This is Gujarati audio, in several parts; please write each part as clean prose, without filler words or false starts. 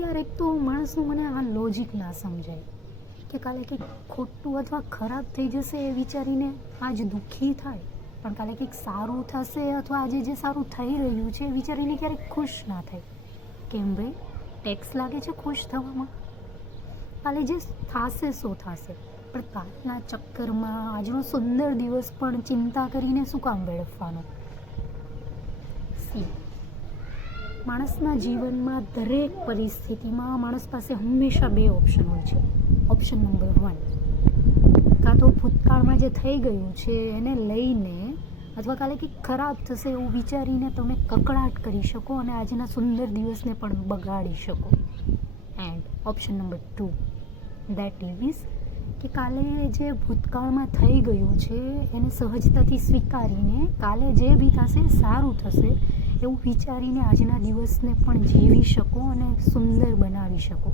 યાર એક તો માણસનું મને આ લોજિક ના સમજાય કે કાલે કંઈક ખોટું અથવા ખરાબ થઈ જશે એ વિચારીને આજ દુઃખી થાય, પણ કાલે કંઈક સારું થશે અથવા આજે જે સારું થઈ રહ્યું છે એ વિચારીને ક્યારેક ખુશ ના થાય. કેમ ભાઈ, ટેક્સ લાગે છે ખુશ થવામાં? કાલે જે થશે શું થશે, પણ કાલના ચક્કરમાં આજનો સુંદર દિવસ પણ ચિંતા કરીને શું કામ વેડફવાનો? માણસના જીવનમાં દરેક પરિસ્થિતિમાં માણસ પાસે હંમેશા બે ઓપ્શન હોય છે. ઓપ્શન નંબર 1, કાં તો ભૂતકાળમાં જે થઈ ગયું છે એને લઈને અથવા કાલે કંઈક ખરાબ થશે એવું વિચારીને તમે કકળાટ કરી શકો અને આજના સુંદર દિવસને પણ બગાડી શકો. And option number 2, that is કે કાલે જે ભૂતકાળમાં થઈ ગયું છે એને સહજતાથી સ્વીકારીને કાલે જે બી થશે સારું થશે એવું વિચારીને આજના દિવસને પણ જીવી શકો અને સુંદર બનાવી શકો.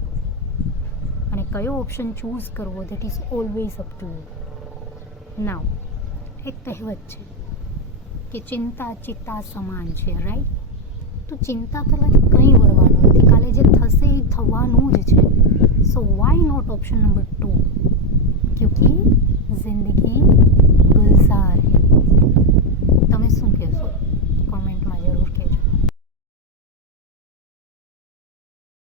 અને કયો ઓપ્શન ચૂઝ કરવો, that is always up to you. Now, એક કહેવત છે કે ચિંતા ચિત્તા સમાન છે, રાઈટ? તો ચિંતા કરવાથી કંઈ વળવાનું નથી, કાલે જે થશે એ થવાનું જ છે. સો વાય નોટ ઓપ્શન નંબર 2? क्योंकि ज़िंदगी